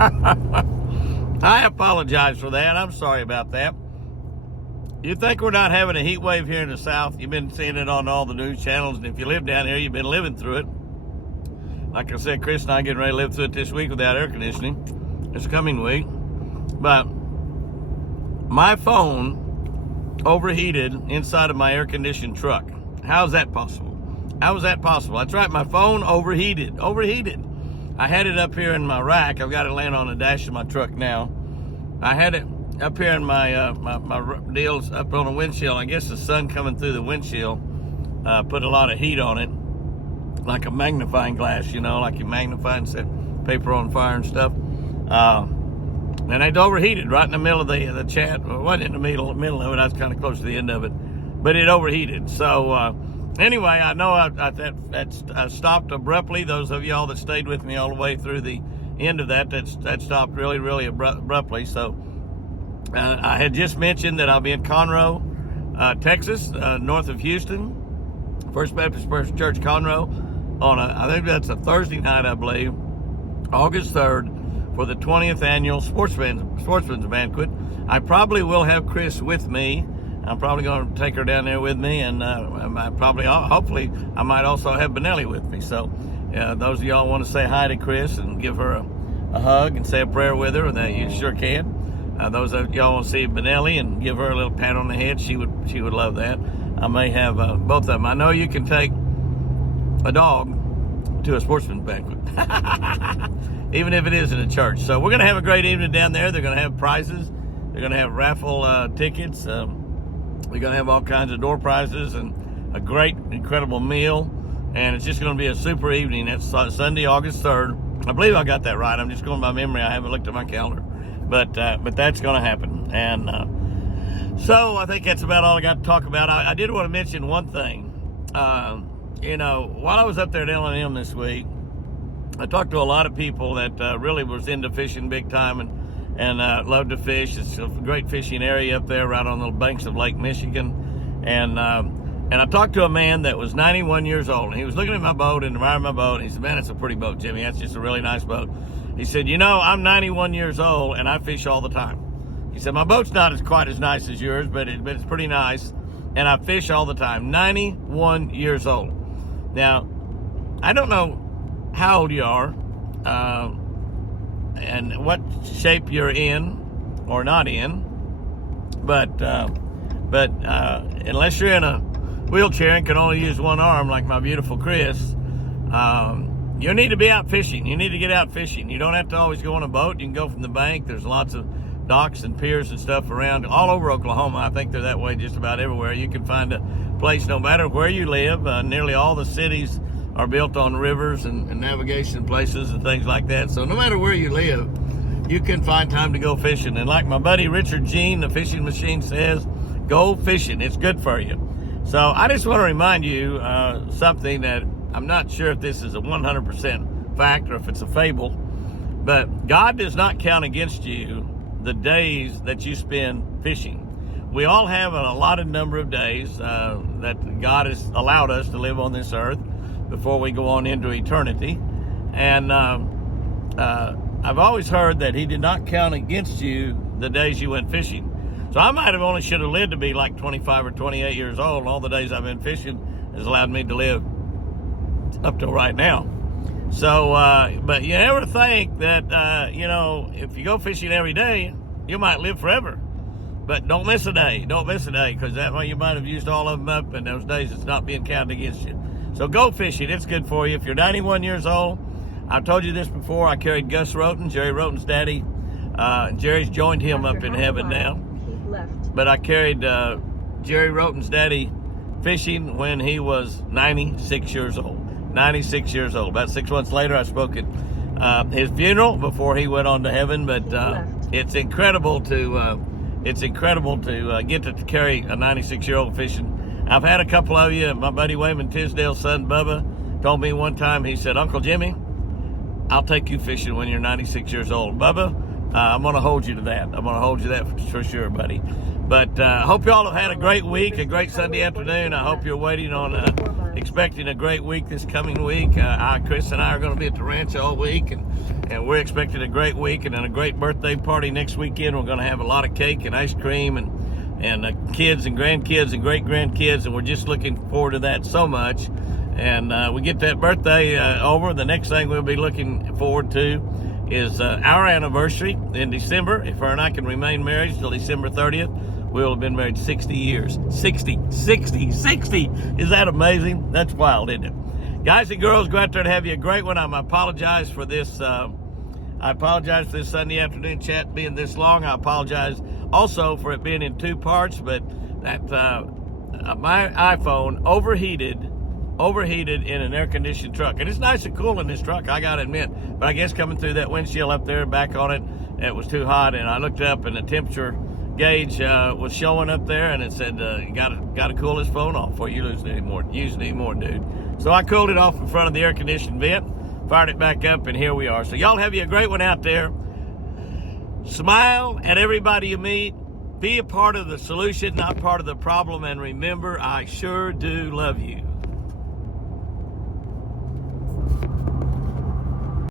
I apologize for that. I'm sorry about that. You think we're not having a heat wave here in the South? You've been seeing it on all the news channels, and if you live down here, you've been living through it. Like I said, Chris and I are getting ready to live through it this week without air conditioning. This coming week. But my phone overheated inside of my air-conditioned truck. How is that possible? How is that possible? That's right, my phone overheated. I had it up here in my rack. I've got it laying on the dash of my truck now. I had it up here in my my deals up on the windshield. I guess the sun coming through the windshield put a lot of heat on it, like a magnifying glass, you know, like you magnify and set paper on fire and stuff. And it overheated right in the middle of the chat. Well, it wasn't in the middle of it. I was kind of close to the end of it, but it overheated. So anyway, I know I stopped abruptly. Those of y'all that stayed with me all the way through the end of that stopped really, really abruptly. So I had just mentioned that I'll be in Conroe, Texas, north of Houston, First Baptist Church Conroe, on I think that's a Thursday night, I believe, August 3rd, for the 20th annual Sportsman's Banquet. I probably will have Chris with me. I'm probably going to take her down there with me, and hopefully, I might also have Benelli with me. So, those of y'all want to say hi to Chris and give her a hug and say a prayer with her, that you sure can. Those of y'all want to see Benelli and give her a little pat on the head, she would love that. I may have both of them. I know you can take a dog to a sportsman's banquet, even if it is in a church. So we're going to have a great evening down there. They're going to have prizes. They're going to have raffle tickets. They're going to have all kinds of door prizes and a great, incredible meal. And it's just going to be a super evening. That's Sunday, August 3rd. I believe I got that right. I'm just going by memory. I haven't looked at my calendar. But that's going to happen. And so I think that's about all I got to talk about. I did want to mention one thing. While I was up there at L&M this week, I talked to a lot of people that really was into fishing big time and loved to fish. It's a great fishing area up there right on the banks of Lake Michigan. And I talked to a man that was 91 years old. And he was looking at my boat and admiring my boat. And he said, "Man, it's a pretty boat, Jimmy. That's just a really nice boat." He said, "I'm 91 years old and I fish all the time." He said, "My boat's not quite as nice as yours, but it's pretty nice. And I fish all the time." 91 years old. Now, I don't know how old you are and what shape you're in or not in, but unless you're in a wheelchair and can only use one arm like my beautiful Chris, you need to be out fishing. You need to get out fishing. You don't have to always go on a boat. You can go from the bank. There's lots of docks and piers and stuff around all over Oklahoma. I think they're that way just about everywhere. You can find a place no matter where you live. Nearly all the cities are built on rivers and navigation places and things like that. So no matter where you live, you can find time to go fishing. And like my buddy Richard Jean, the fishing machine, says, go fishing. It's good for you. So I just want to remind you something that I'm not sure if this is a 100% fact or if it's a fable, but God does not count against you the days that you spend fishing. We all have a allotted number of days that God has allowed us to live on this earth before we go on into eternity. And I've always heard that he did not count against you the days you went fishing. So I might have only should have lived to be like 25 or 28 years old, and all the days I've been fishing has allowed me to live up till right now. So, but you never think that, if you go fishing every day, you might live forever. But don't miss a day. Don't miss a day, because that way you might have used all of them up, and those days it's not being counted against you. So go fishing. It's good for you. If you're 91 years old, I've told you this before, I carried Gus Roten, Jerry Roten's daddy. Jerry's joined him up in heaven now. But I carried Jerry Roten's daddy fishing when he was 96 years old. 96 years old. About 6 months later, I spoke at his funeral before he went on to heaven. But it's incredible to get to carry a 96-year-old fishing. I've had a couple of you. My buddy Wayman Tisdale's son, Bubba, told me one time, he said, "Uncle Jimmy, I'll take you fishing when you're 96 years old." Bubba, I'm going to hold you to that. I'm going to hold you that for sure, buddy. But I hope you all have had a great week, a great Sunday afternoon. I hope you're waiting on, expecting a great week this coming week. Chris and I are going to be at the ranch all week, And we're expecting a great week and then a great birthday party next weekend. We're going to have a lot of cake and ice cream and kids and grandkids and great-grandkids, and we're just looking forward to that so much. And we get that birthday over. The next thing we'll be looking forward to is our anniversary in December. If her and I can remain married till December 30th, we'll have been married 60 years. 60. Is that amazing? That's wild, isn't it? Guys and girls, go out there and have you a great one. I apologize for this. I apologize for this Sunday afternoon chat being this long. I apologize also for it being in 2 parts, but that my iPhone overheated in an air-conditioned truck. And it's nice and cool in this truck, I gotta admit. But I guess coming through that windshield up there, back on it, it was too hot. And I looked up and the temperature gauge was showing up there, and it said, you gotta cool this phone off before you use it anymore, dude. So I cooled it off in front of the air-conditioned vent, fired it back up, and here we are. So y'all have you a great one out there. Smile at everybody you meet. Be a part of the solution, not part of the problem. And remember, I sure do love you.